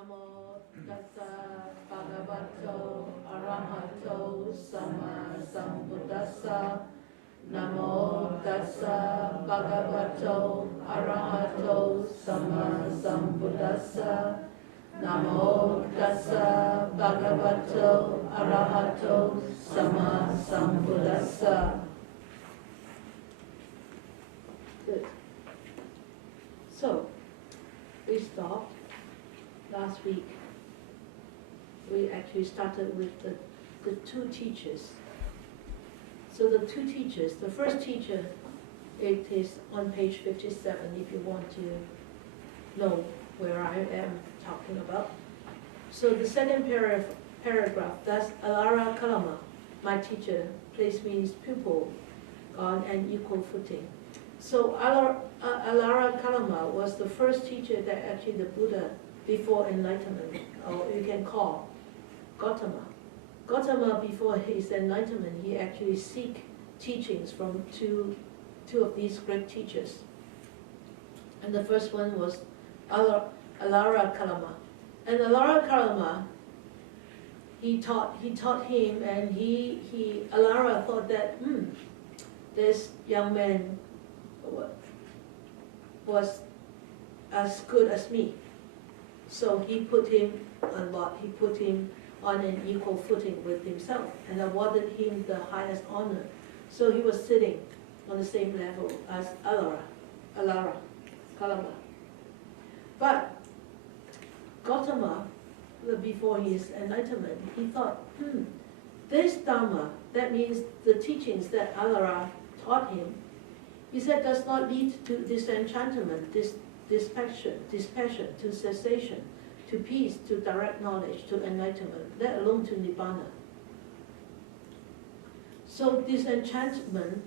Namo tassa bhagavato arahato sama sambuddhassa. Namo tassa bhagavato arahato sama sambuddhassa. Namo tassa bhagavato arahato sama sambuddhassa. Good. So, we stopped last week. We actually started with the two teachers. So the two teachers, the first teacher, it is on page 57 if you want to know where I am talking about. So the second paragraph, that's Alara Kalama, my teacher, placed me his pupil on an equal footing. So Alara Kalama was the first teacher that actually the Buddha before enlightenment, or you can call Gautama. Gautama, before his enlightenment, he actually seek teachings from two of these great teachers. And the first one was Alara Kalama. And Alara Kalama, he taught him, and Alara thought that this young man was as good as me. So he put him on an equal footing with himself and awarded him the highest honor. So he was sitting on the same level as Alara Kalama. But Gautama, before his enlightenment, he thought, this Dharma, that means the teachings that Alara taught him, he said does not lead to disenchantment, dispassion, to cessation, to peace, to direct knowledge, to enlightenment, let alone to nibbana. So disenchantment,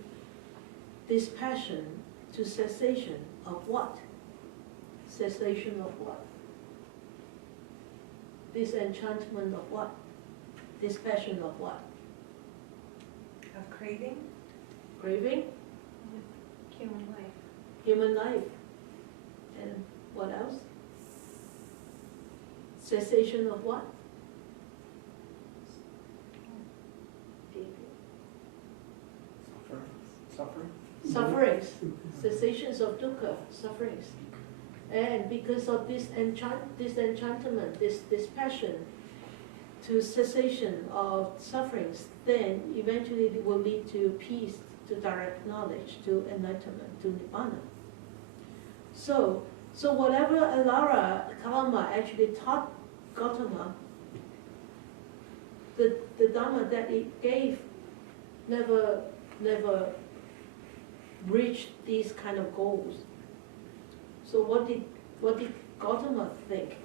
dispassion, to cessation of what? Cessation of what? Disenchantment of what? Dispassion of what? Of craving? Craving? Human life. Human life. And what else? Cessation of what? Sufferings. Cessations of dukkha, sufferings. And because of this disenchantment, this passion to cessation of sufferings, then eventually it will lead to peace, to direct knowledge, to enlightenment, to nibbana. So whatever Alara Kalama actually taught Gautama, the Dharma that it gave never reached these kind of goals. So what did Gautama think?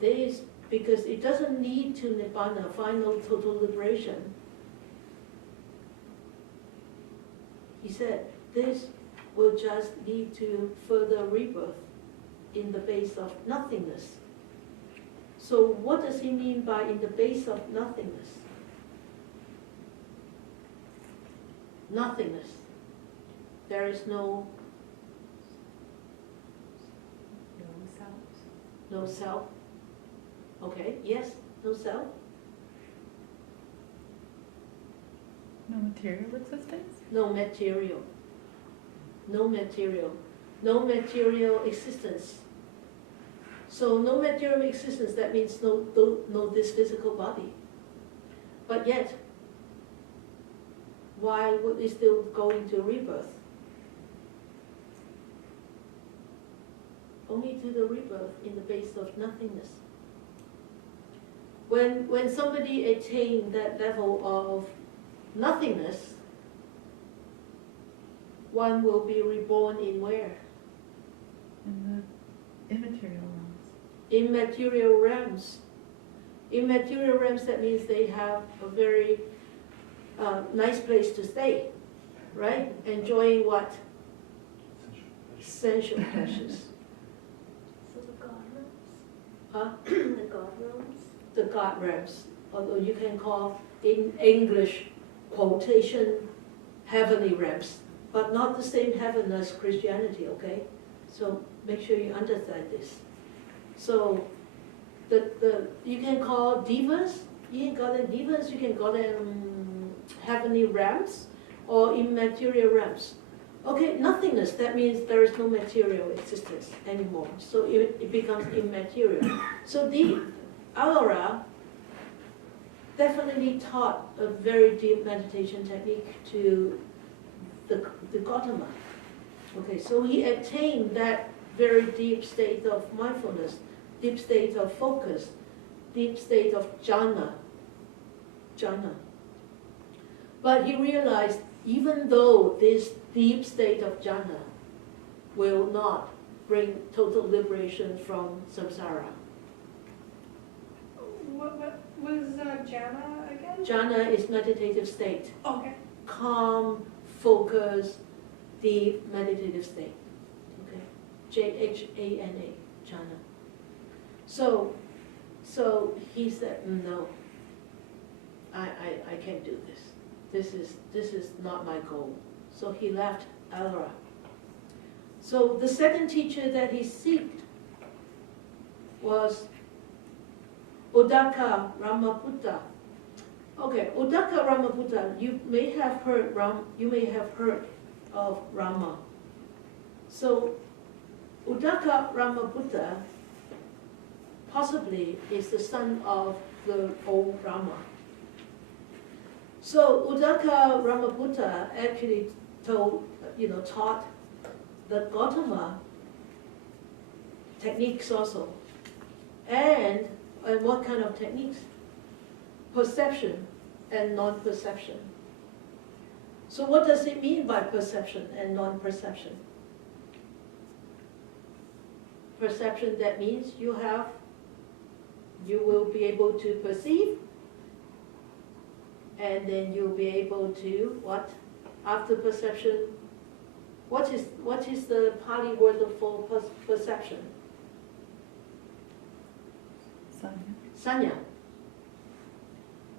Because it doesn't lead to nibbana, final total liberation. He said this will just lead to further rebirth in the base of nothingness. So what does he mean by in the base of nothingness? Nothingness. There is no self. No self. Okay, yes, no self. No material existence? No material. No material. No material existence. So no material existence, that means no this physical body. But yet, why would it still go into rebirth? Only to the rebirth in the base of nothingness. When somebody attains that level of nothingness, one will be reborn in where? In the immaterial realms. Immaterial realms. Immaterial realms, that means they have a very nice place to stay, right? Enjoying what? Sensual pleasures. So the God realms? Huh? The God realms? The God realms, although you can call in English quotation heavenly realms, but not the same heaven as Christianity, okay? So make sure you understand this. So you can call divas, you can call them divas, you can call them heavenly realms or immaterial realms. Okay, nothingness, that means there is no material existence anymore. So it becomes immaterial. So the Aura definitely taught a very deep meditation technique to the Gautama. Okay, so he attained that very deep state of mindfulness, deep state of focus, deep state of jhana. But he realized even though this deep state of jhana will not bring total liberation from samsara. What was jhana again? Jhana is meditative state. Okay. Calm, focus, deep meditative state. Okay, Jhana, jhana. So he said, no, I can't do this. This is not my goal. So he left Alara. So the second teacher that he sought was Uddaka Ramaputta. Okay, Uddaka Ramaputta, you may have heard of Rama. So Uddaka Ramaputta possibly is the son of the old Rama. So Uddaka Ramaputta actually taught the Gautama techniques also. And what kind of techniques? Perception and non-perception. So what does it mean by perception and non-perception? Perception, that means you will be able to perceive, and then you'll be able to, what? After perception, what is the Pali word for perception? Sanya.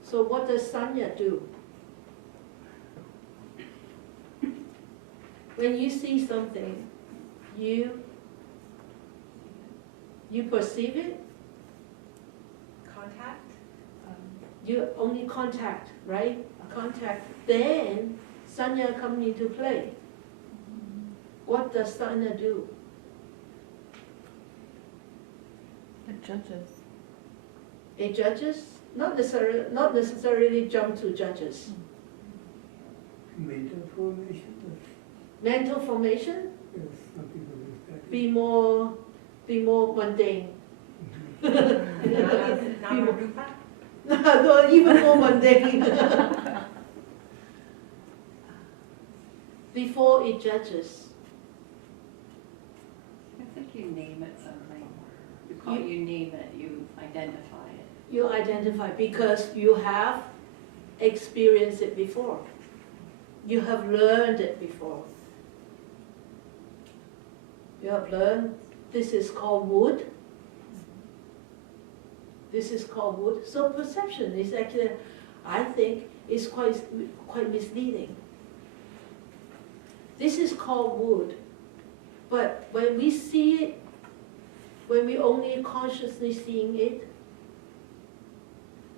So what does sanya do? When you see something, you perceive it. Contact. You only contact, right? Contact. Then sanya comes into play. What does sanya do? It judges. It judges? Not necessarily jump to judges. Mental formation. Mental formation? Yes, some people use that. Be more mundane. Namarupa. No, even more mundane. Before it judges. I think you name it something. You name it, you identify it. You identify because you have experienced it before. You have learned it before. You have learned this is called wood. This is called wood. So perception is actually, I think, is quite misleading. This is called wood, but when we see it, when we only consciously seeing it,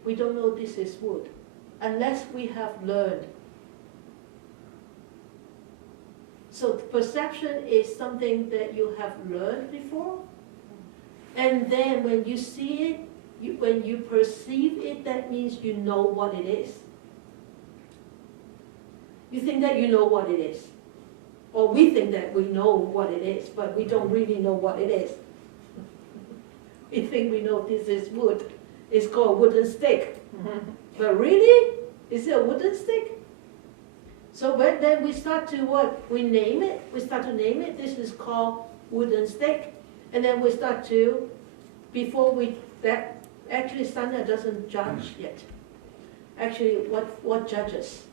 we don't know this is wood, unless we have learned. So perception is something that you have learned before, and then when you see it, when you perceive it, that means you know what it is. You think that you know what it is. Or we think that we know what it is, but we don't really know what it is. We think we know this is wood. It's called wooden stick. But really? Is it a wooden stick? So then we start to what? We name it. We start to name it. This is called wooden stick. And then we start to, actually sanya doesn't judge yet. Actually, what judges?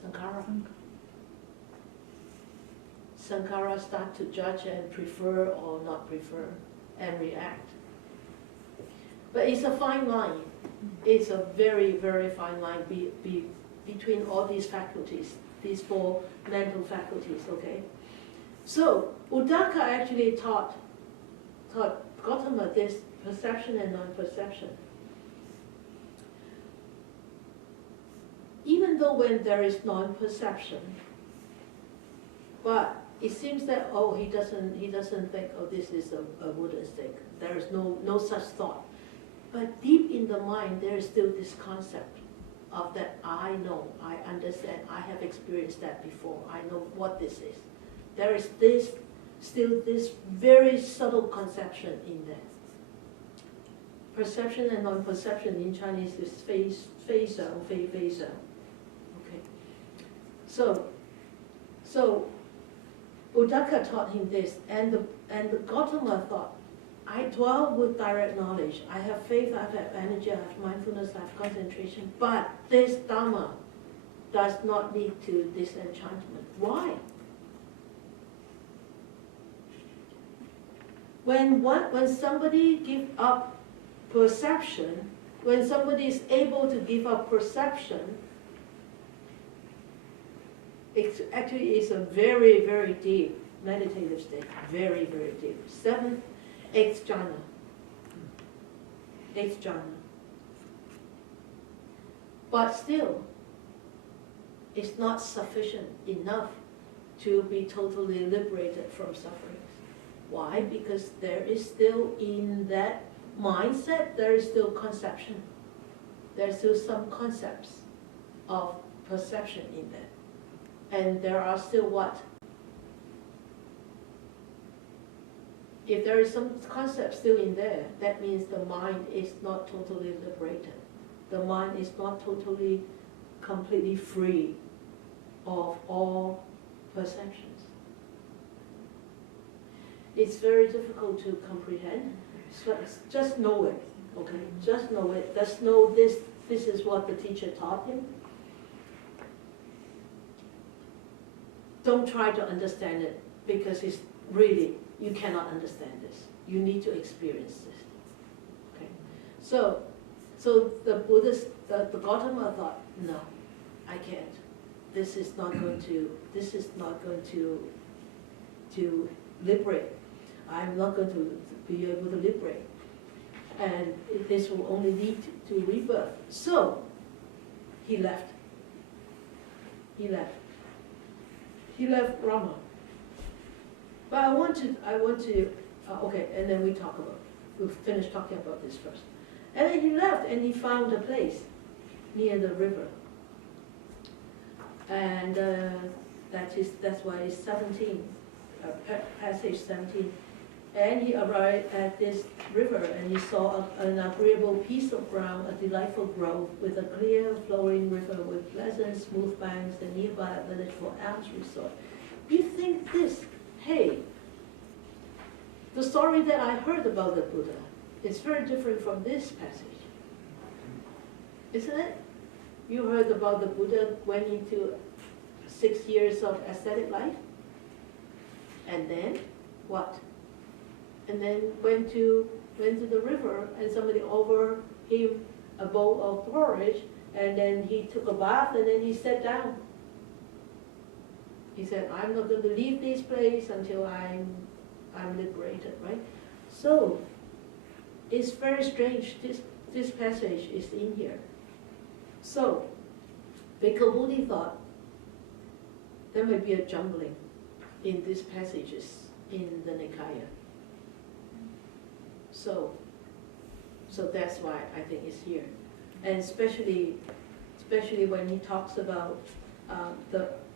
Sankhara. Sankhara start to judge and prefer or not prefer and react. But it's a fine line. It's a very, very fine line between all these faculties, these four mental faculties, okay? So Uddaka actually taught Gautama this perception and non-perception. Even though when there is non-perception, but it seems that, oh, he doesn't think, oh, this is a Buddhistic. There is no such thought. But deep in the mind, there is still this concept of that I know, I understand, I have experienced that before, I know what this is. There is still this very subtle conception in there. Perception and non-perception in Chinese is fei sheng, fei sheng. Okay. So Uddaka taught him this, and the Gautama thought, I dwell with direct knowledge. I have faith, I have energy, I have mindfulness, I have concentration, but this Dharma does not lead to disenchantment. Why? When somebody gives up perception, when somebody is able to give up perception, it actually is a very, very deep meditative state, very, very deep. Eighth jhana. But still, it's not sufficient enough to be totally liberated from suffering. Why? Because there is still in that mindset, there is still conception. There's still some concepts of perception in there. And there are still what? If there is some concept still in there, that means the mind is not totally liberated. The mind is not totally, completely free of all perceptions. It's very difficult to comprehend. So just know it, okay? Just know it. Just know this is what the teacher taught him. Don't try to understand it, because it's really, you cannot understand this. You need to experience this. Okay? So the Buddhist, the Gautama thought, no, I can't. This is not going to liberate. I'm not going to be able to liberate. And this will only lead to rebirth. So he left. He left Brahma. But I want to, okay, and then we'll finish talking about this first. And then he left and he found a place near the river. And that's why it's 17, passage 17. And he arrived at this river and he saw an agreeable piece of ground, a delightful grove with a clear flowing river with pleasant smooth banks and nearby a village for alms resort. You think this, hey, the story that I heard about the Buddha is very different from this passage, isn't it? You heard about the Buddha went into 6 years of ascetic life, and then what? And then went to the river, and somebody offered him a bowl of porridge, and then he took a bath, and then he sat down. He said, I'm not going to leave this place until I'm liberated, right? So it's very strange. This passage is in here. So Bhikkhu Bodhi thought there may be a jumbling in these passages in the Nikaya. So that's why I think it's here, and especially when he talks about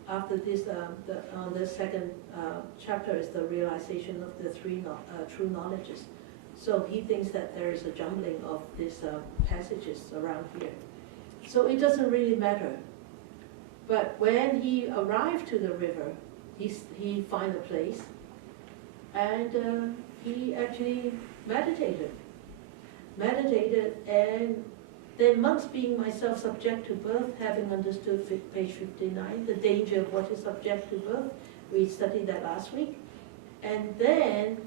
after this the second chapter is the realization of the three true knowledges. So he thinks that there is a jumbling of these passages around here. So it doesn't really matter. But when he arrived to the river, he found a place, and he actually meditated, and then monks being myself subject to birth, having understood page 59, the danger of what is subject to birth, we studied that last week, and then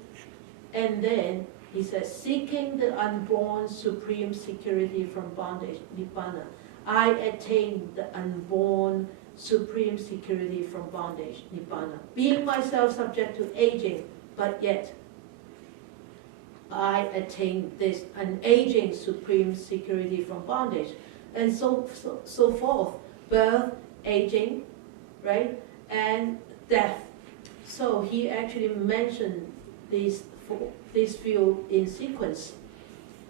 he says, seeking the unborn supreme security from bondage, nibbana, I attain the unborn supreme security from bondage, nibbana. Being myself subject to aging, but yet I attain this unaging supreme security from bondage, and so forth. Birth, aging, right, and death. So he actually mentioned these few in sequence.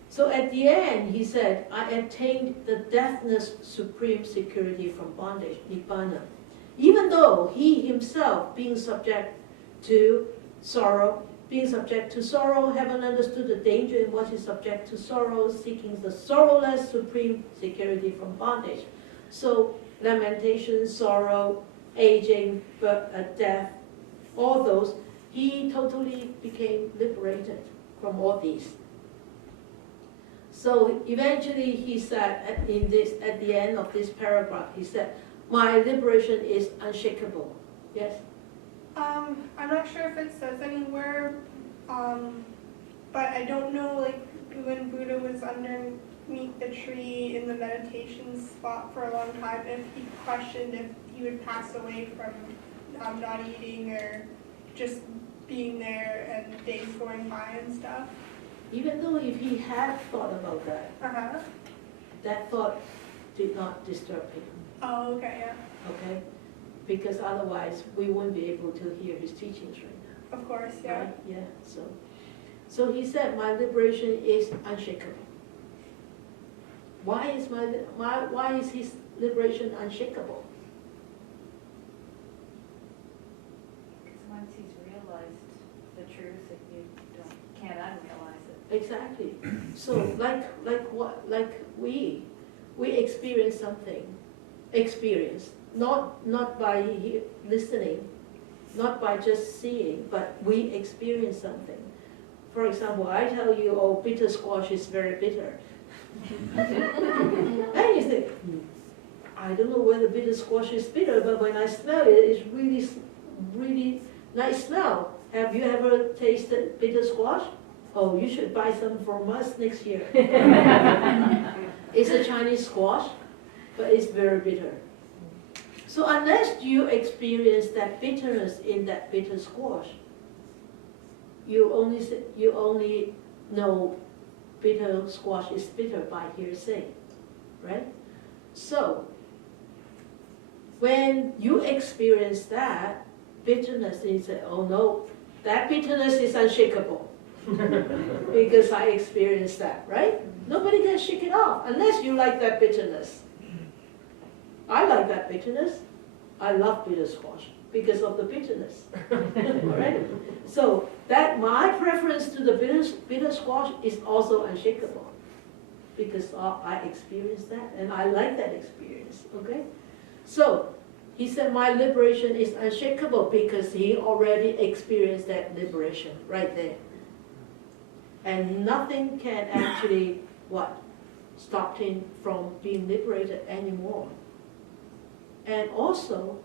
So at the end, he said, I attained the deathless supreme security from bondage, nibbana. Even though he himself, being subject to sorrow, having understood the danger in what is subject to sorrow, seeking the sorrowless supreme security from bondage. So lamentation, sorrow, aging, death, all those, he totally became liberated from all these. So eventually he said at the end of this paragraph, he said, my liberation is unshakable. Yes? I'm not sure if it says anywhere, but I don't know, like, when Buddha was underneath the tree in the meditation spot for a long time, if he questioned if he would pass away from not eating or just being there and days going by and stuff. Even though if he had thought about that, that thought did not disturb him. Oh, okay, yeah. Okay? Because otherwise we wouldn't be able to hear his teachings right now. Of course, yeah. Right? Yeah. So he said, my liberation is unshakable. Why is his liberation unshakable? Because once he's realized the truth, that you can't unrealize it. Exactly. So like we experience something, not by listening, not by just seeing, but we experience something. For example, I tell you, oh, bitter squash is very bitter. And you think, I don't know whether bitter squash is bitter, but when I smell it, it's really, really nice smell. Have you ever tasted bitter squash? Oh, you should buy some from us next year. It's a Chinese squash, but it's very bitter. So unless you experience that bitterness in that bitter squash, you only know bitter squash is bitter by hearsay, right? So when you experience that bitterness, you say, oh no, that bitterness is unshakable. Because I experienced that, right? Nobody can shake it off unless you like that bitterness. I like that bitterness. I love bitter squash because of the bitterness. All right? So that my preference to the bitter squash is also unshakable because I experienced that and I like that experience. Okay? So he said my liberation is unshakable because he already experienced that liberation right there. And nothing can actually, stop him from being liberated anymore. And also,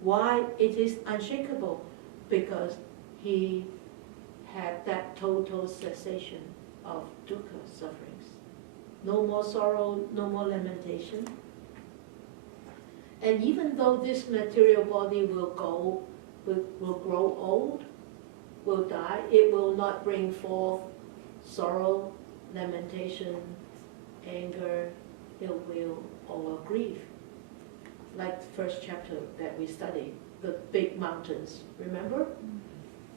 why it is unshakable? Because he had that total cessation of dukkha sufferings. No more sorrow, no more lamentation. And even though this material body will grow old, will die, it will not bring forth sorrow, lamentation, anger, ill will, or grief. Like the first chapter that we studied, the big mountains, remember?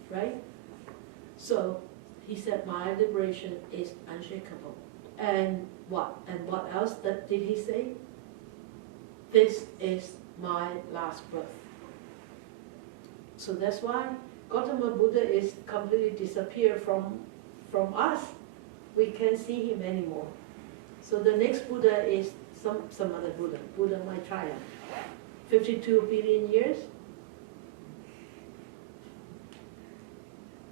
Right? So he said, my liberation is unshakable. And what? And what else did he say? This is my last birth. So that's why Gautama Buddha is completely disappeared from us. We can't see him anymore. So the next Buddha is some other Buddha, Buddha Maitreya. 52 billion years,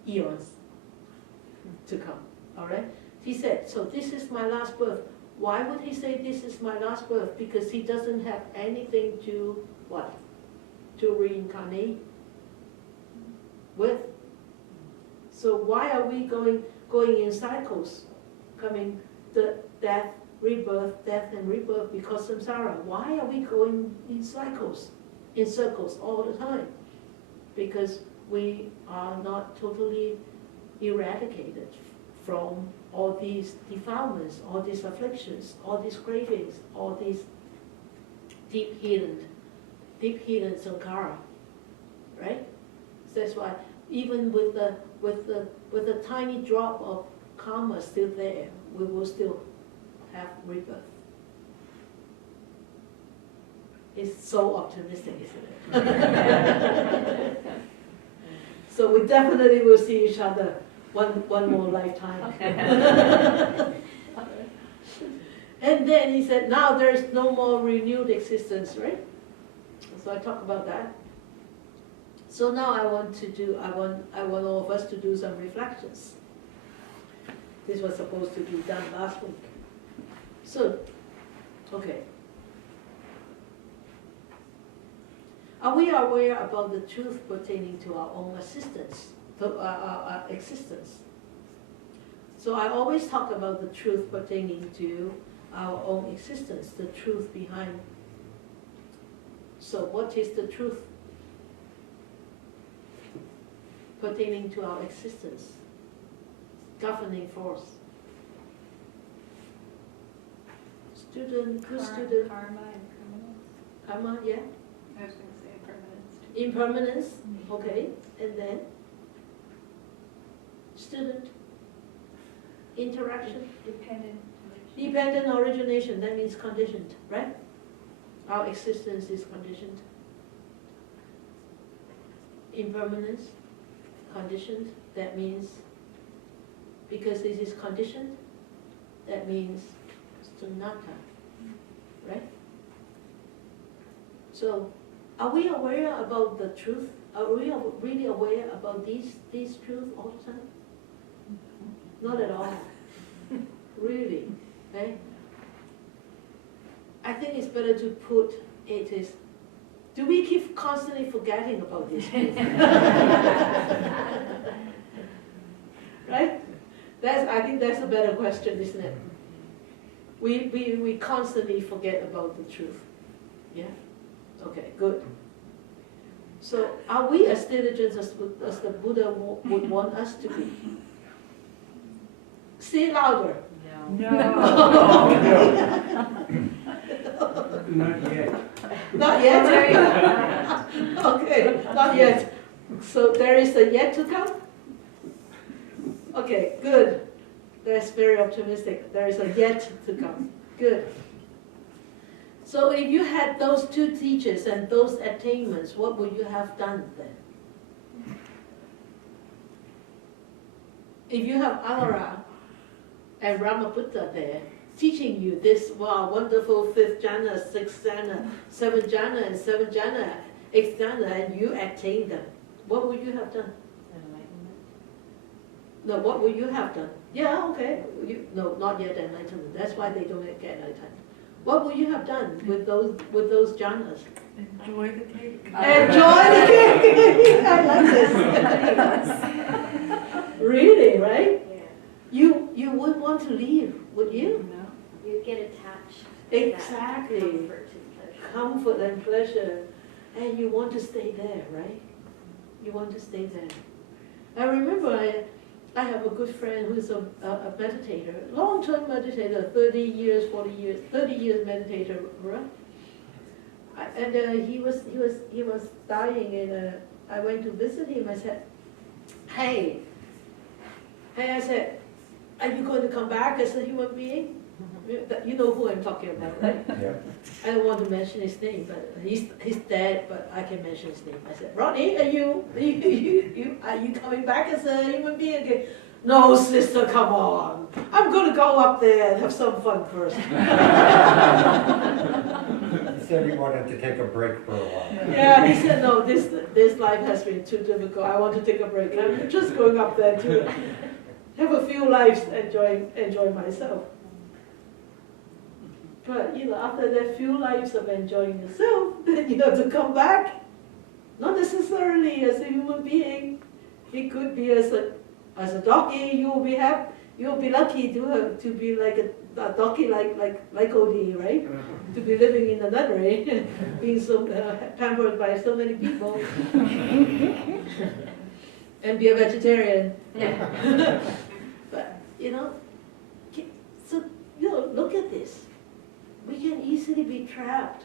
eons to come. All right? He said, so this is my last birth. Why would he say this is my last birth? Because he doesn't have anything to what? To reincarnate with. So why are we going in cycles, coming the death, rebirth, death and rebirth because samsara? Why are we going in cycles? in circles all the time, because we are not totally eradicated from all these defilements, all these afflictions, all these cravings, all these deep hidden sankhara, right? So that's why even with the tiny drop of karma still there, we will still have rebirth. It's so optimistic, isn't it? So we definitely will see each other one more lifetime. And then he said, now there's no more renewed existence, right? So I talk about that. So now I want all of us to do some reflections. This was supposed to be done last week. So, okay. Are we aware about the truth pertaining to our own existence? So I always talk about the truth pertaining to our own existence, the truth behind. So what is the truth pertaining to our existence? Governing force. Student, good student. Karma and permanence. Karma, yeah. I was going to say impermanence too. Impermanence, okay. And then student. Interaction. Dependent origination, that means conditioned, right? Our existence is conditioned. Impermanence, conditioned, that means, because this is conditioned, that means sunnata, right? So, are we aware about the truth? Are we really aware about these truths all the time? Not at all. Really, right? I think it's better to put it is, do we keep constantly forgetting about this? Right? I think that's a better question, isn't it? We constantly forget about the truth. Yeah? Okay, good. So are we as diligent as the Buddha would want us to be? Say louder. No. Not yet. Not yet? Okay, not yet. So there is a yet to come? Okay, good. That's very optimistic. There is a yet to come. Good. So if you had those two teachers and those attainments, what would you have done then? If you have Alara and Ramaputta there, teaching you this wonderful fifth jhana, sixth jhana, seventh jhana, and seventh jhana, eighth jhana, and you attain them, what would you have done? Enlightenment. No, what would you have done? Yeah, okay. No, not yet enlightenment. That's why they don't get enlightened. What would you have done with those jhanas? Enjoy the cake. Enjoy the cake. I like this. Really, right? Yeah. You wouldn't want to leave, would you? No. You get attached. Exactly. To that comfort and pleasure. Comfort and pleasure, and you want to stay there, right? You want to stay there. I remember I have a good friend who's a meditator, long-term meditator, 30 years, 40 years, 30 years meditator, right? And he was dying, and I went to visit him. I said, hey, I said, are you going to come back as a human being? You know who I'm talking about, right? Yeah. I don't want to mention his name, but he's dead, but I can mention his name. I said, Ronnie, are you coming back as a human being again? No, sister, come on. I'm going to go up there and have some fun first. He said he wanted to take a break for a while. Yeah, he said, no, this life has been too difficult. I want to take a break. I'm just going up there to have a few lives, enjoy myself. But, after that few lives of enjoying yourself, then you have to come back. Not necessarily as a human being. It could be as a doggy. You'll be lucky to be like donkey like Odie, right? To be living in the nunnery, being so pampered by so many people, and be a vegetarian. Yeah. But so look at this. We can easily be trapped.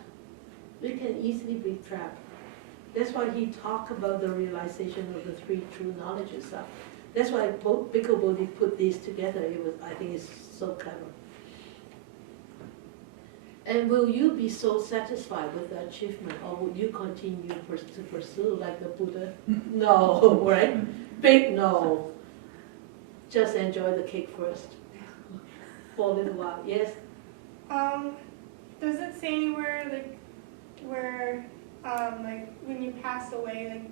We can easily be trapped. That's why he talked about the realization of the three true knowledges. That's why Bhikkhu Bodhi put these together. I think it's so clever. And will you be so satisfied with the achievement, or will you continue to pursue like the Buddha? No, right? Big no. Just enjoy the cake first. For a little while. Yes? Does it say anywhere where when you pass away,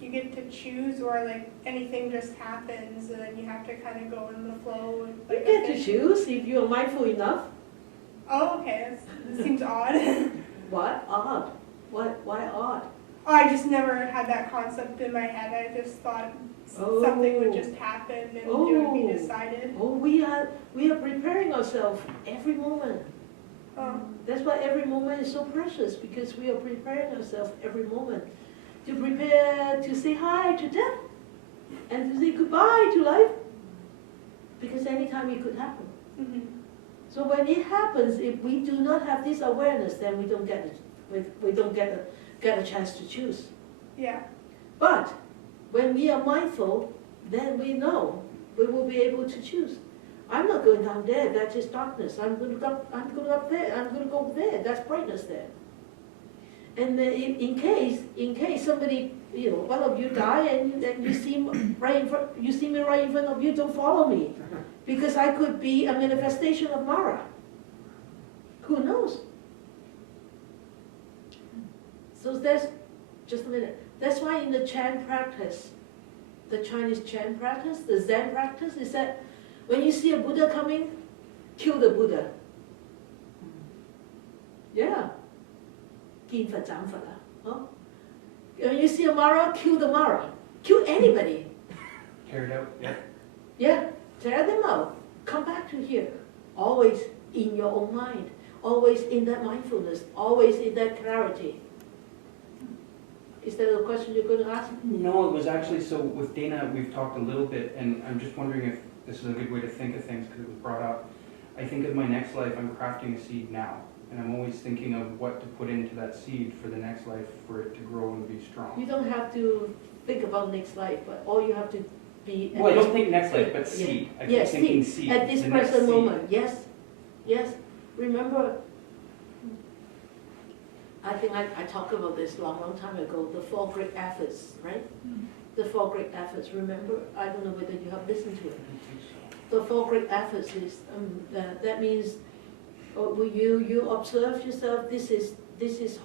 you get to choose, or anything just happens and then you have to kind of go in the flow? You get to choose if you're mindful enough. Oh, okay. That seems odd. What? Odd? Why odd? Oh, I just never had that concept in my head. I just thought something would just happen and it would be decided. Oh, we are preparing ourselves every moment. Oh. That's why every moment is so precious, because we are preparing ourselves every moment to prepare to say hi to death and to say goodbye to life, because anytime it could happen. Mm-hmm. So when it happens, if we do not have this awareness, then we don't get a chance to choose. Yeah. But when we are mindful, then we know we will be able to choose. I'm not going down there, that is darkness. I'm going up there, I'm going to go there, that's brightness there. And then in case somebody, one of you die and you see me right in front of you, don't follow me. Because I could be a manifestation of Mara. Who knows? So there's, just a minute, that's why in the Chan practice, the Chinese Chan practice, the Zen practice, is that when you see a Buddha coming, kill the Buddha. Yeah. When you see a Mara, kill the Mara. Kill anybody. Tear it out, yeah. Yeah, tear them out. Come back to here. Always in your own mind. Always in that mindfulness. Always in that clarity. Is that a question you're going to ask? No, it was actually, so with Dana, we've talked a little bit, and I'm just wondering if this is a good way to think of things, because it was brought up. I think of my next life, I'm crafting a seed now, and I'm always thinking of what to put into that seed for the next life for it to grow and be strong. You don't have to think about next life, but all you have to be... Well, I don't think next life, but seed. I keep thinking seed. At this present moment, yes. Yes. Remember, I think I talked about this long time ago, the 4 great efforts, right? The 4 great efforts, remember? I don't know whether you have listened to it. The 4 great efforts is, that means you observe yourself, this is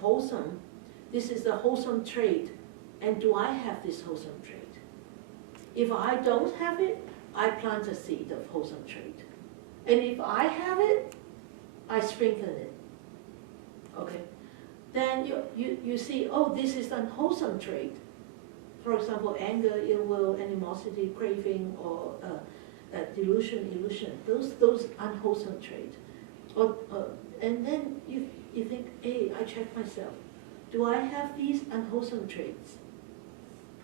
wholesome. This is the wholesome trait. And do I have this wholesome trait? If I don't have it, I plant a seed of wholesome trait. And if I have it, I strengthen it. Okay? Then you see, oh, this is an unwholesome trait. For example, anger, ill will, animosity, craving, or delusion, illusion. Those unwholesome traits. And then you think, hey, I check myself. Do I have these unwholesome traits?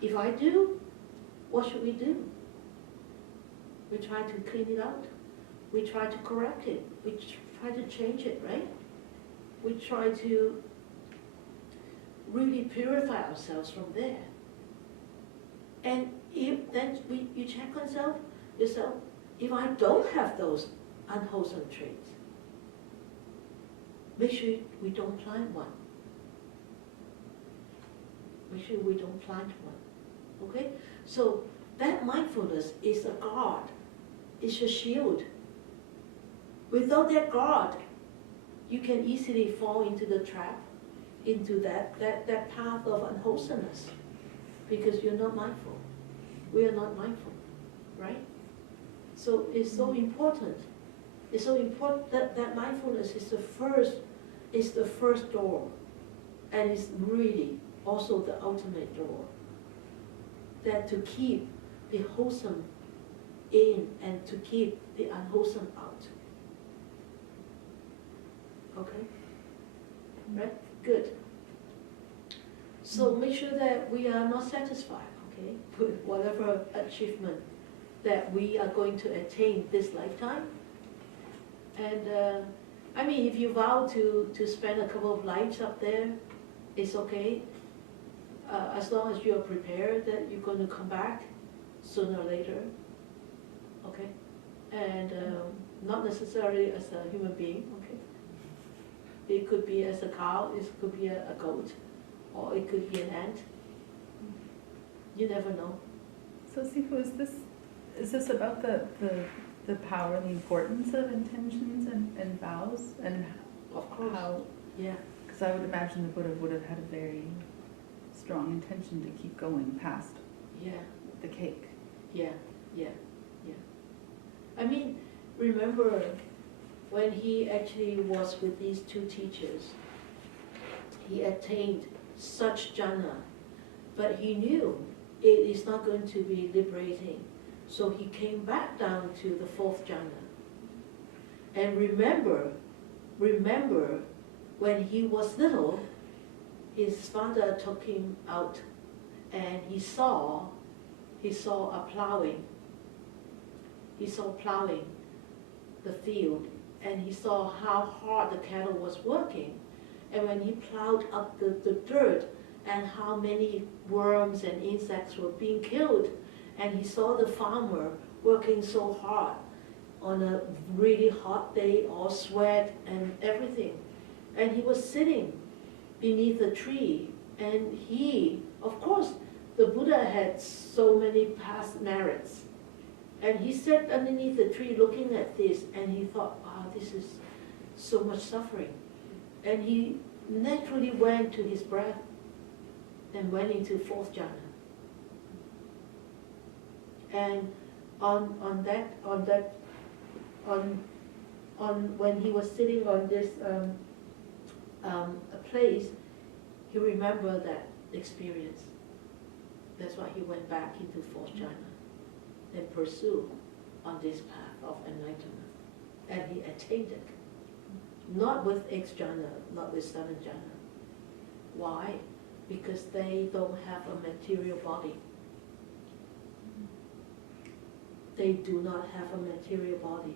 If I do, what should we do? We try to clean it out. We try to correct it. We try to change it, right? We try to really purify ourselves from there. And then you check yourself, if I don't have those unwholesome traits, make sure we don't plant one. Make sure we don't plant one. Okay? So that mindfulness is a guard. It's a shield. Without that guard, you can easily fall into the trap, into that path of unwholesomeness, because you're not mindful. We are not mindful, right? So it's so important. It's so important that mindfulness is the first door, and it's really also the ultimate door. That to keep the wholesome in and to keep the unwholesome out. Okay? Right? Good. So make sure that we are not satisfied, okay, with whatever achievement that we are going to attain this lifetime. And I mean, if you vow to spend a couple of lives up there, it's okay, as long as you are prepared that you're going to come back sooner or later, okay? And not necessarily as a human being, okay? It could be as a cow, it could be a goat, or it could be an ant. You never know. So Sifu, is this about the power and the importance of intentions and vows and Of course. how? Yeah. Because I would imagine the Buddha would have had a very strong intention to keep going past Yeah. the cake. Yeah, yeah, yeah. I mean, remember when he actually was with these two teachers, he attained such jhana, but he knew it is not going to be liberating. So he came back down to the fourth jhana. And remember, when he was little, his father took him out and he saw a plowing. He saw plowing the field, and he saw how hard the cattle was working. And when he plowed up the dirt, and how many worms and insects were being killed, and he saw the farmer working so hard on a really hot day, all sweat and everything. And he was sitting beneath a tree, and of course, the Buddha had so many past merits. And he sat underneath the tree looking at this, and he thought, wow, this is so much suffering. And he naturally went to his breath and went into fourth jhana. And when he was sitting on this place, he remembered that experience. That's why he went back into fourth jhana and pursued on this path of enlightenment. And he attained it. Not with eighth jhana, not with seventh jhana. Why? Because they don't have a material body. They do not have a material body.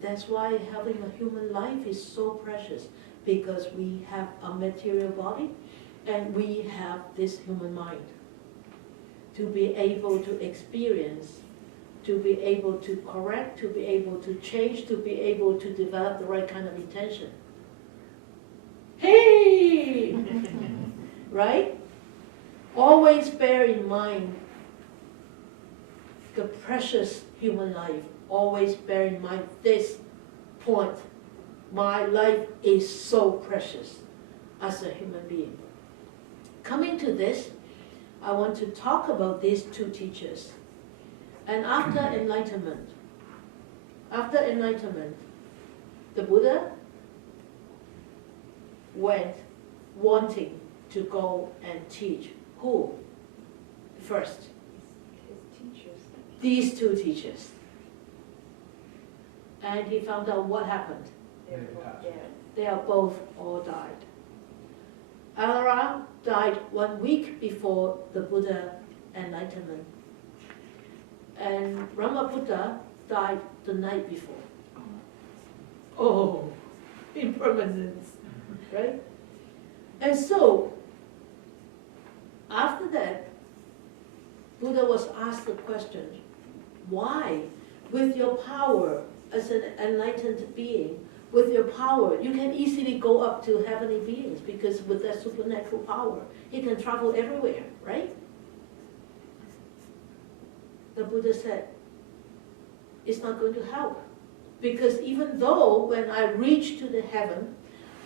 That's why having a human life is so precious, because we have a material body and we have this human mind to be able to experience, to be able to correct, to be able to change, to be able to develop the right kind of intention. Hey! Right? Always bear in mind the precious human life. Always bear in mind this point. My life is so precious as a human being. Coming to this, I want to talk about these two teachers. And after enlightenment, the Buddha went wanting to go and teach who? First, His teachers. these two teachers. And he found out what happened. They were both dead. They are both all died. Alara died 1 week before the Buddha enlightenment. And Brahmaputra died the night before. Oh, impermanence, right? And so, after that, Buddha was asked the question, why, with your power as an enlightened being, with your power, you can easily go up to heavenly beings, because with that supernatural power, he can travel everywhere, right? The Buddha said, it's not going to help. Because even though when I reach to the heaven,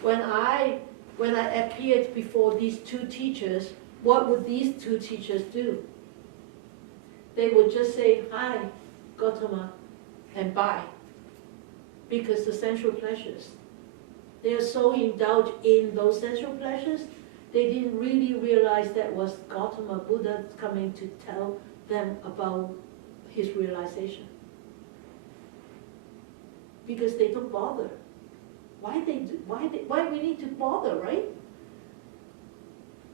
when I appeared before these two teachers, what would these two teachers do? They would just say, hi, Gautama, and bye. Because the sensual pleasures, they are so indulged in those sensual pleasures, they didn't really realize that was Gautama Buddha coming to tell them about his realization. Because they don't bother. why we need to bother, right?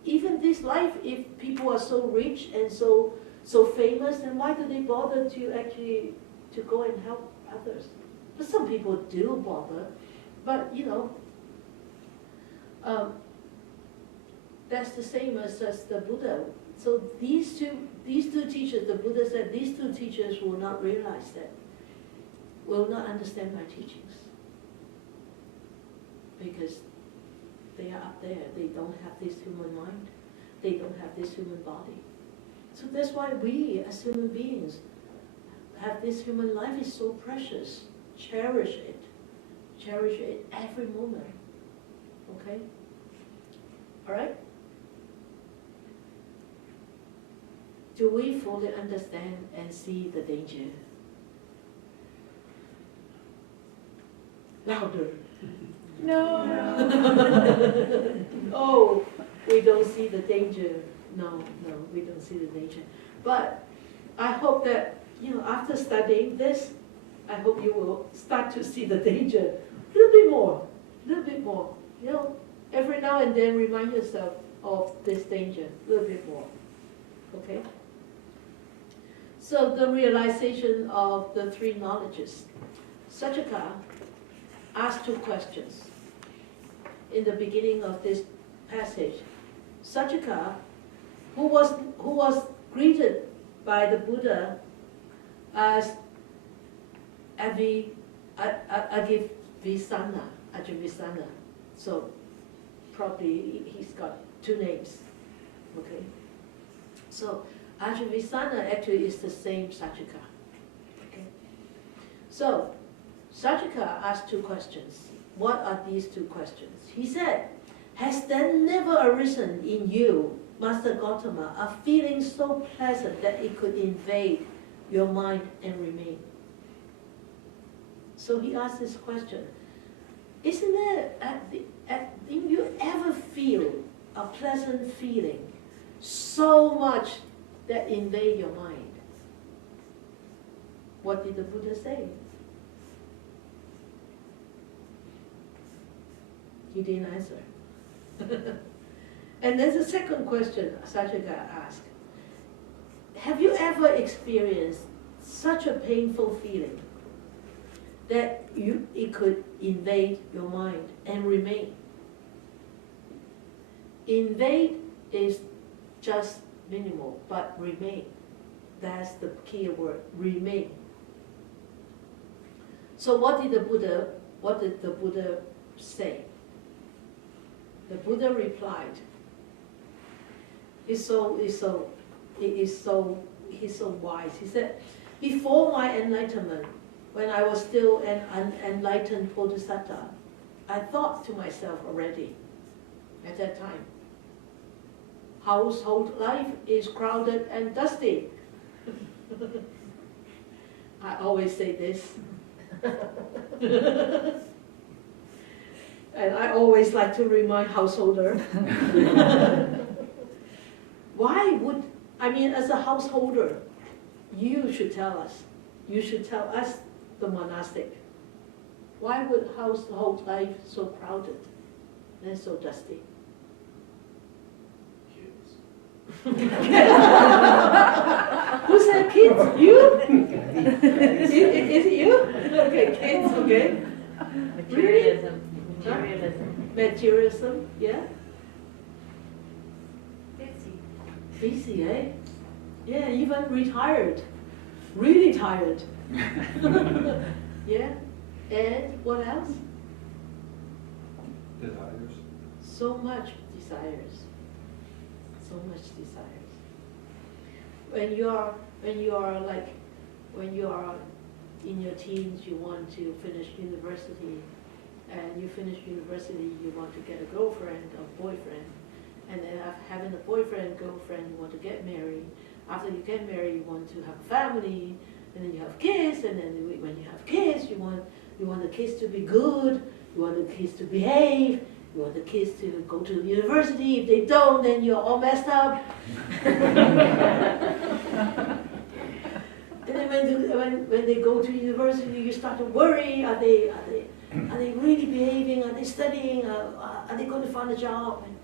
Even this life, if people are so rich and so famous, then why do they bother to actually to go and help others? But some people do bother, but that's the same as the Buddha. So these two teachers, the Buddha said, these two teachers will not realize that, will not understand my teachings. Because they are up there, they don't have this human mind, they don't have this human body. So that's why we as human beings have this human life is so precious. Cherish it every moment. Okay? Alright? Do we fully understand and see the danger? Louder. No. Oh, we don't see the danger. No, we don't see the danger. But I hope that, after studying this, I hope you will start to see the danger a little bit more. Every now and then remind yourself of this danger a little bit more. Okay? So the realization of the three knowledges. Satchaka asked two questions in the beginning of this passage. Satchaka, who was greeted by the Buddha as Ajivisana. So probably he's got two names. Okay. So Ajivisana actually is the same Satchaka. Okay. So Satchaka asked two questions. What are these two questions? He said, has there never arisen in you, Master Gautama, a feeling so pleasant that it could invade your mind and remain? So he asked this question. Isn't there, didn't you ever feel a pleasant feeling so much that invade your mind? What did the Buddha say? He didn't answer. And then the second question Satchaka asked, have you ever experienced such a painful feeling that it could invade your mind and remain? Invade is just minimal, but remain. That's the key word, remain. So what did the Buddha say? The Buddha replied, he's so wise. He said, before my enlightenment, when I was still an unenlightened bodhisattva, I thought to myself already at that time, household life is crowded and dusty. I always say this. And I always like to remind householder. As a householder, you should tell us, the monastic, why would household life so crowded and so dusty? Who said kids? You? Is it you? Okay, kids, okay. Materialism. Huh? Materialism. Materialism, yeah? Busy. Busy, eh? Yeah, even retired. Really tired. Yeah? And what else? Desires. So much desires. So much desires. When you are in your teens, you want to finish university, and you finish university, you want to get a girlfriend or boyfriend, and then having a boyfriend, girlfriend, you want to get married. After you get married, you want to have a family, and then you have kids, and then when you have kids, you want the kids to be good, you want the kids to behave, you want the kids to go to university. If they don't, then you're all messed up. And then when they go to university, you start to worry: are they Are they really behaving? Are they studying? Are they going to find a job? And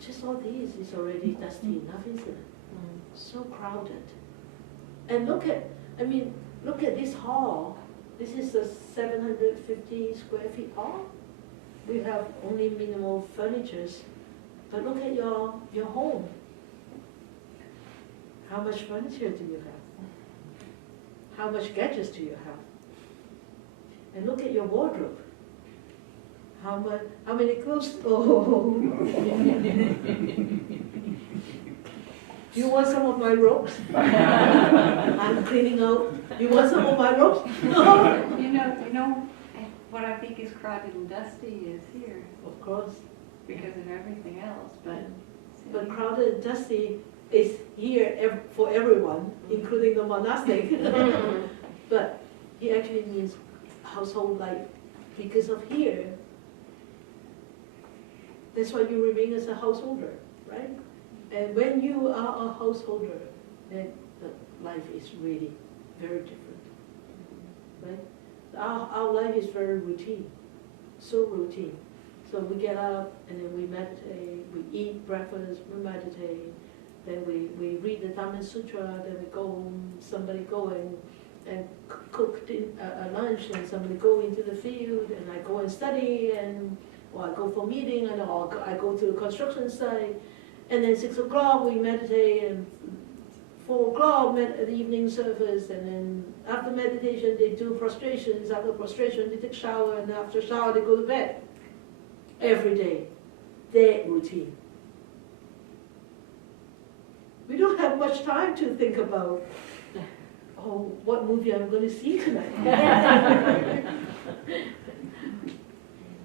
just all these is already dusty enough, isn't it? So crowded. And look at this hall. This is a 750 square feet hall. We have only minimal furnitures. But look at your home. How much furniture do you have? How much gadgets do you have? And look at your wardrobe. How many clothes? Oh. Do you want some of my robes? I'm cleaning out. You want some of my robes? You know, what I think is crowded and dusty is here Of course. because of everything else, But crowded and dusty is here for everyone, including the monastic. But it actually means household life because of here. That's why you remain as a householder, right? And when you are a householder, then the life is really very different, right? Our life is very routine, so routine. So we get up and then we meditate, we eat breakfast, we meditate, then we read the Dharma Sutra, then we go, somebody go and cook lunch, and somebody go into the field, and I go and study, or I go for meeting, or I go to the construction site, and then 6 o'clock we meditate, and 4 o'clock the evening service, and then after meditation they do prostrations, after prostration they take shower, and after shower they go to bed. Every day, their routine. We don't have much time to think about, what movie I'm going to see tonight.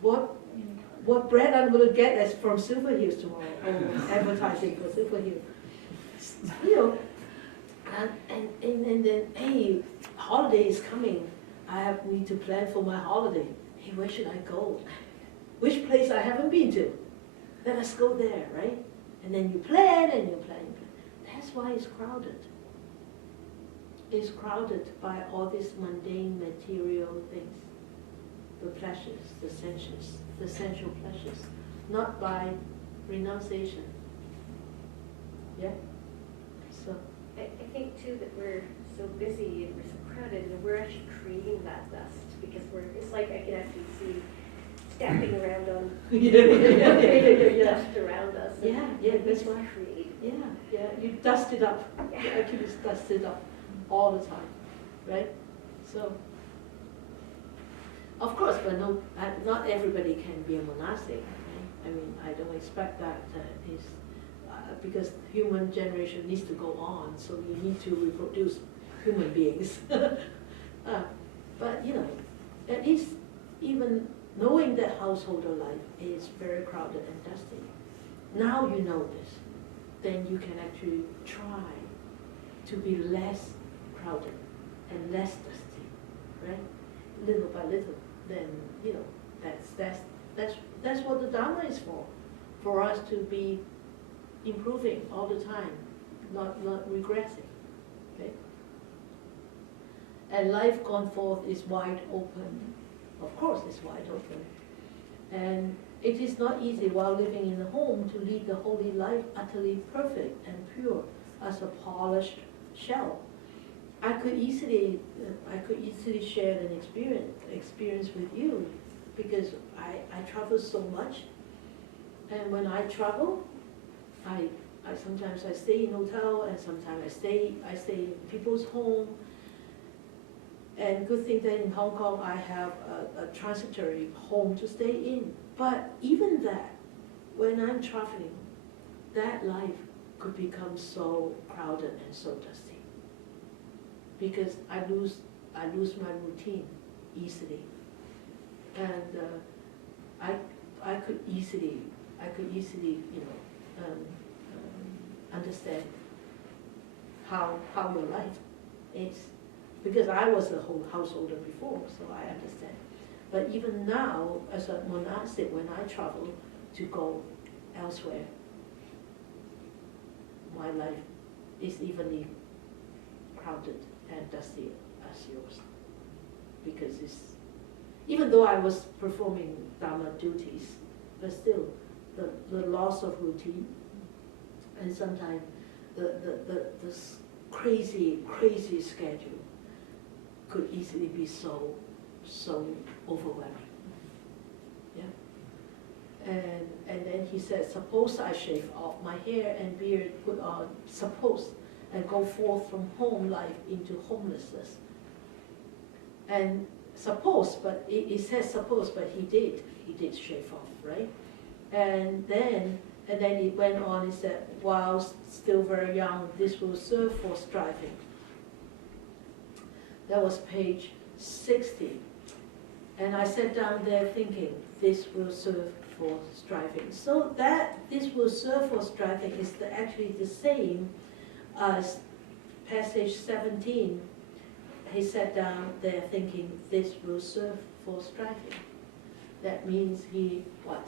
What bread I'm going to get that's from Silver Hills tomorrow, or advertising for Silver Hills. And then, hey, holiday is coming. I need to plan for my holiday. Hey, where should I go? Which place I haven't been to? Let us go there, right? And then you plan and you plan. That's why it's crowded. It's crowded by all these mundane material things. The pleasures, the sensual pleasures, not by renunciation. Yeah? So. I think too that we're so busy and we're so crowded and we're actually creating that dust because it's like I can actually see stamping around on dust around us. Yeah, that's why. Yeah, you dust it up. Yeah. You actually dust it up all the time, right? So, of course, but not everybody can be a monastic. Right? I mean, I don't expect that is because human generation needs to go on, so you need to reproduce human beings. But at least even knowing that householder life is very crowded and dusty, now you know this, then you can actually try to be less crowded and less dusty, right? Little by little, then that's what the Dharma is for us to be improving all the time, not regressing. Okay? And life gone forth is wide open. Of course it's wide open. And it is not easy while living in a home to lead the holy life utterly perfect and pure as a polished shell. I could easily share an experience with you because I travel so much. And when I travel, I sometimes I stay in hotel, and sometimes I stay in people's home. And good thing that in Hong Kong I have a transitory home to stay in. But even that, when I'm traveling, that life could become so crowded and so dusty because I lose my routine easily, and I could easily understand how your life is, because I was a whole householder before, so I understand. But even now, as a monastic, when I travel to go elsewhere, my life is evenly crowded and dusty as yours, because even though I was performing Dharma duties, but still, the loss of routine, and sometimes the crazy schedule could easily be so overwhelming. Yeah. And then he said, suppose I shave off my hair and beard, put on, suppose, and go forth from home life into homelessness. And suppose, but he says suppose, but he did shave off, right? And then he went on, he said, while still very young, this will serve for striving. That was page 60. And I sat down there thinking, this will serve for striving. So that this will serve for striving is actually the same as passage 17. He sat down there thinking, this will serve for striving. That means he, what?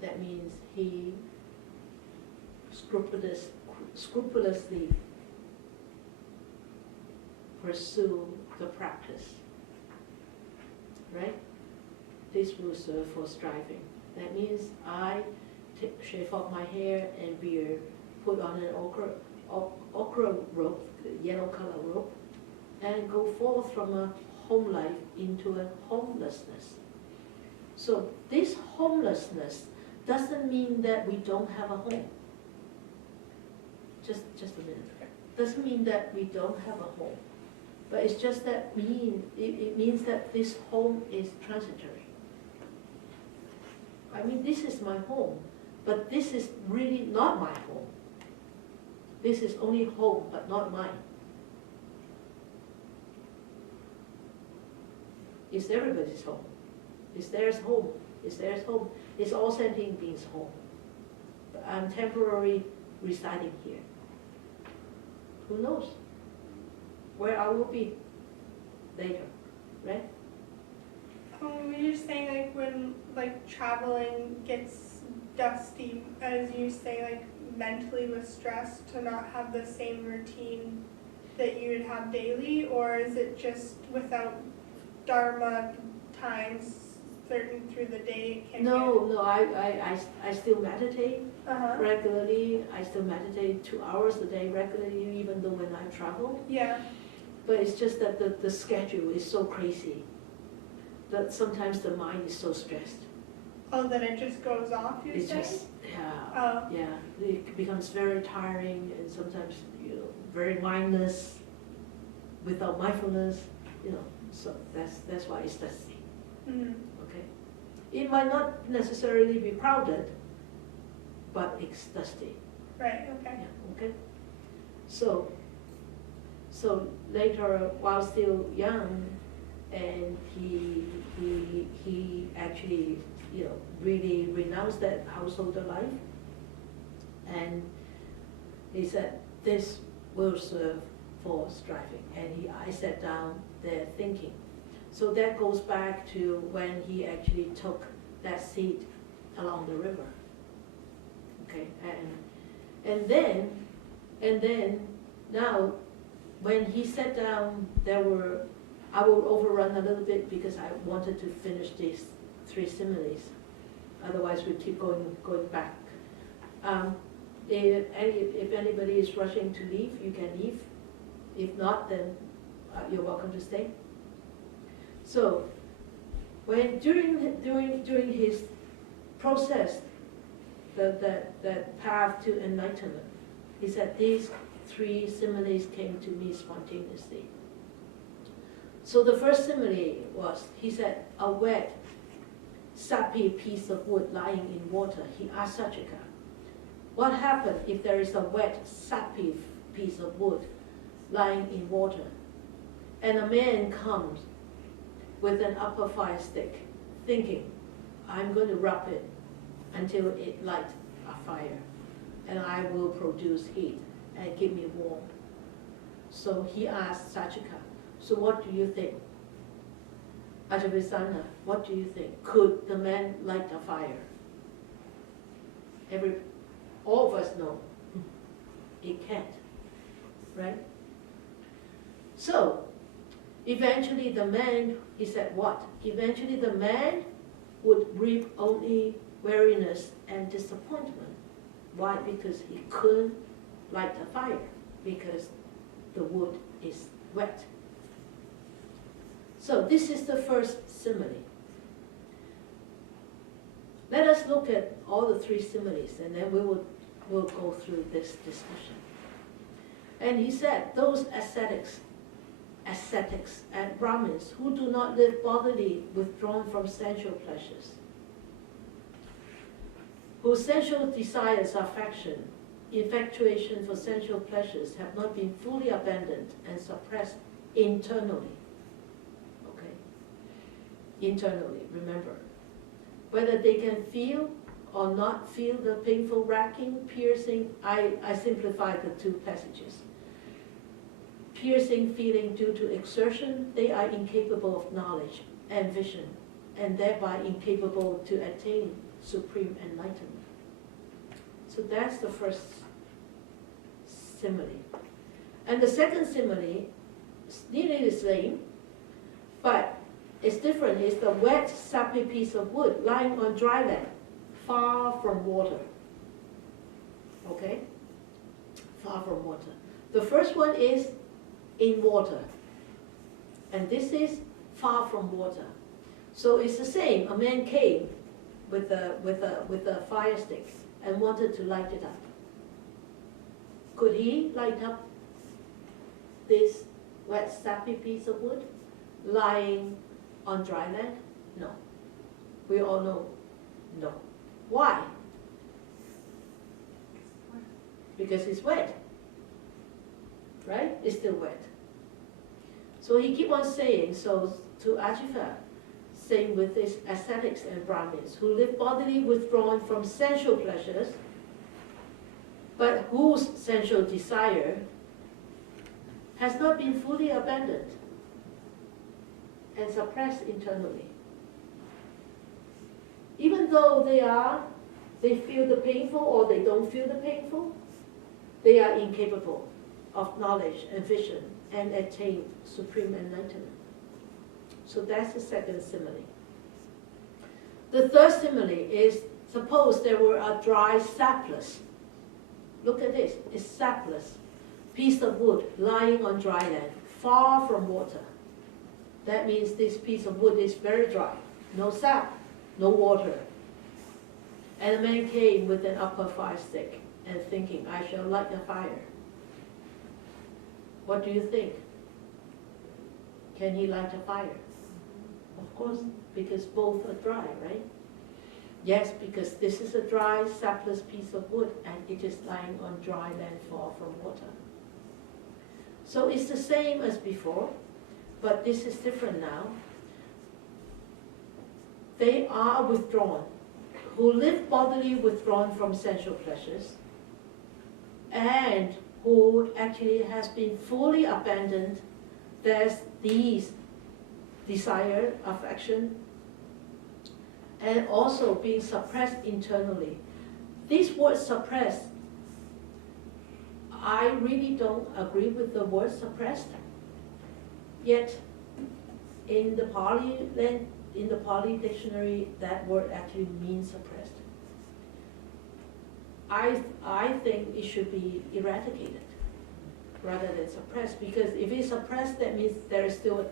That means he scrupulously pursue the practice, right? This will serve for striving. That means I shave off my hair and beard, put on an ochre robe, yellow color robe, and go forth from a home life into a homelessness. So this homelessness doesn't mean that we don't have a home. Just a minute. Doesn't mean that we don't have a home, but it's just that it means that this home is transitory. I mean, this is my home, but this is really not my home. This is only home, but not mine. It's everybody's home. It's theirs home. It's theirs home. It's all sentient beings' home. But I'm temporarily residing here. Who knows where I will be later, right? You're saying like when like traveling gets dusty, as you say, like mentally with stress to not have the same routine that you would have daily, or is it just without Dharma times certain through the day it can No, I still meditate Uh-huh. regularly. I still meditate 2 hours a day regularly, even though when I travel. Yeah. But it's just that the schedule is so crazy that sometimes the mind is so stressed. Oh, that it just goes off, you're It's saying? just, yeah, Oh. yeah. It becomes very tiring and sometimes, very mindless, without mindfulness, So that's why it's dusty, Mm-hmm. okay? It might not necessarily be crowded, but it's dusty. Right, okay. Yeah, okay. So later, while still young, and he actually, really renounced that householder life, and he said this will serve for striving, and I sat down there thinking. So that goes back to when he actually took that seat along the river. Okay, and then now when he sat down, I will overrun a little bit because I wanted to finish these 3 similes. Otherwise, we keep going back. If anybody is rushing to leave, you can leave. If not, then you're welcome to stay. So, when during his process, that path to enlightenment, he said these 3 similes came to me spontaneously. So the first simile was, he said, a wet, sappy piece of wood lying in water. He asked Sachika, what happens if there is a wet, sappy piece of wood lying in water, and a man comes with an upper fire stick, thinking, I'm going to rub it until it lights a fire, and I will produce heat and keep me warm. So he asked Sachika, so what do you think? Ajavisana, what do you think? Could the man light a fire? All of us know it can't, right? So Eventually the man, he said what? Eventually the man would reap only weariness and disappointment. Why? Because he couldn't light the fire, because the wood is wet. So this is the first simile. Let us look at all the three similes, and then we'll go through this discussion. And he said, those ascetics and Brahmins who do not live bodily withdrawn from sensual pleasures, whose sensual desires are infatuation for sensual pleasures have not been fully abandoned and suppressed internally. Okay? Internally, remember. Whether they can feel or not feel the painful racking, piercing, I simplified the two passages. Piercing feeling due to exertion, they are incapable of knowledge and vision, and thereby incapable to attain supreme enlightenment. So that's the first simile. And the second simile is nearly the same, but it's different. It's the wet, sappy piece of wood lying on dry land, far from water. Okay? Far from water. The first one is in water, and this is far from water. So it's the same. A man came with a fire stick and wanted to light it up. Could he light up this wet, sappy piece of wood lying on dry land? No. We all know no. Why? Because it's wet. Right? It's still wet. So he keep on saying, so to Ajita, same with these ascetics and Brahmins who live bodily withdrawn from sensual pleasures, but whose sensual desire has not been fully abandoned and suppressed internally. Even though they feel the painful or they don't feel the painful, they are incapable of knowledge and vision and attain supreme enlightenment. So that's the second simile. The third simile is, suppose there were a dry, sapless, look at this, it's sapless, piece of wood lying on dry land, far from water. That means this piece of wood is very dry, no sap, no water. And a man came with an upper fire stick and thinking, I shall light a fire. What do you think? Can he light a fire? Of course, because both are dry, right? Yes, because this is a dry, sapless piece of wood and it is lying on dry land far from water. So it's the same as before, but this is different now. They are withdrawn, who live bodily withdrawn from sensual pleasures, and who actually has been fully abandoned. There's these desire, affection, and also being suppressed internally. This word suppressed, I really don't agree with the word suppressed. Yet, in the Pali dictionary, that word actually means suppressed. I think it should be eradicated rather than suppressed, because if it's suppressed, that means there is still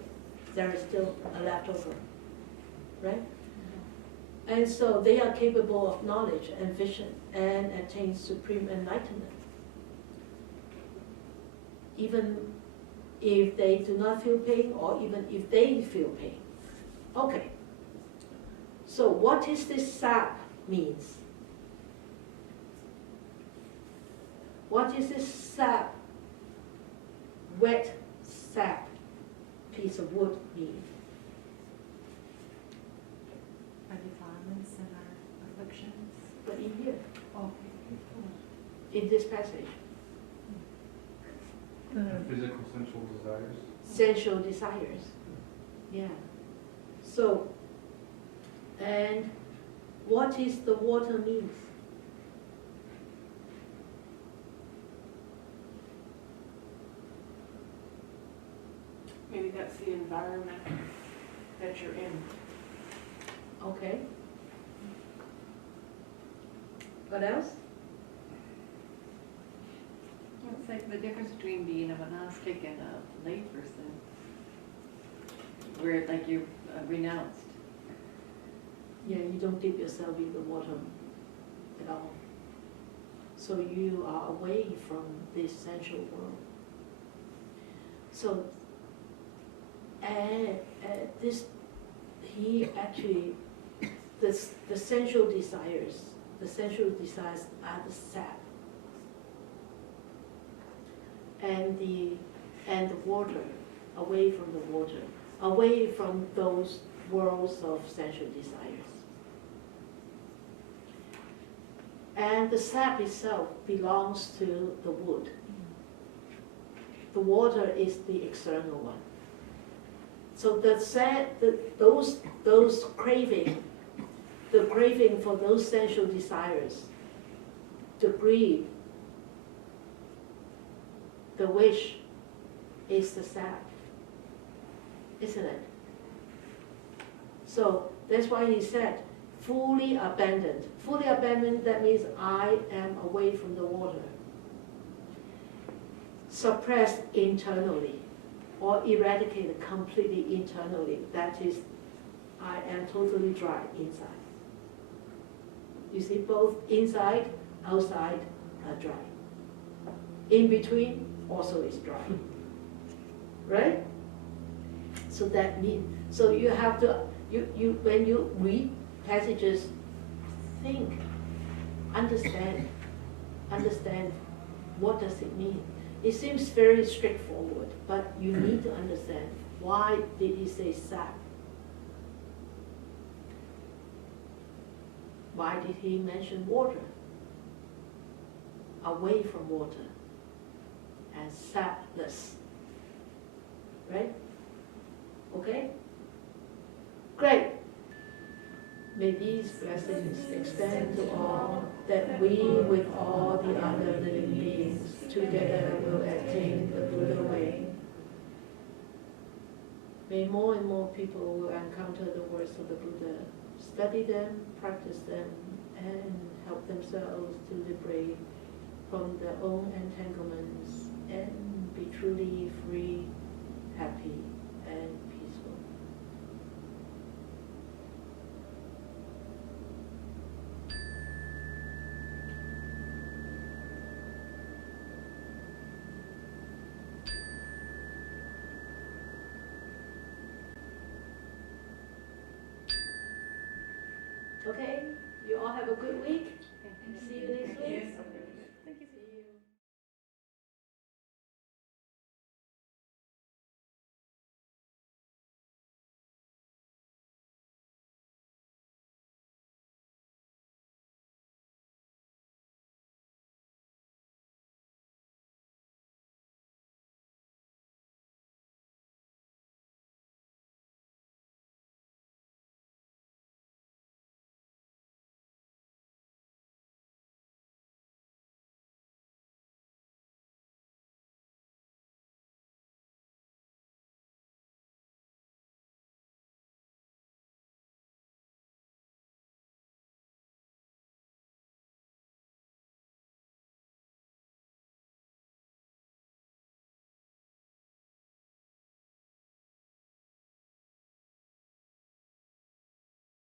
a leftover, right? And so they are capable of knowledge and vision and attain supreme enlightenment. Even if they do not feel pain, or even if they feel pain. Okay. So what is this sap means? What is this sap, wet sap piece of wood mean? Our defilements and our afflictions. But in here, Oh. in this passage, Physical sensual desires. sensual desires. Yeah. So, and what is the water means? Maybe that's the environment that you're in. Okay. What else? Well, it's like the difference between being a monastic and a layperson, where like you're renounced. Yeah, you don't dip yourself in the water at all. So you are away from this sensual world. So, and this, he actually, the sensual desires are the sap. And the water, away from the water, away from those worlds of sensual desires. And the sap itself belongs to the wood. The water is the external one. So those craving, the craving for those sensual desires, the greed, the wish is the sap, isn't it? So that's why he said, fully abandoned. Fully abandoned, that means I am away from the water. Suppressed internally, or eradicated completely internally. That is, I am totally dry inside. You see, both inside, outside are dry. In between also is dry. Right? So that means, so you have to, when you read passages, think, understand what does it mean. It seems very straightforward, but you need to understand why did he say sap? Why did he mention water? Away from water and sapless. Right? Okay? Great. May these blessings extend to all, that we with all the other living beings together will attain the Buddha way. May more and more people will encounter the words of the Buddha, study them, practice them, and help themselves to liberate from their own entanglements and be truly free, happy, and peaceful. Okay, you all have a good week. See you next week.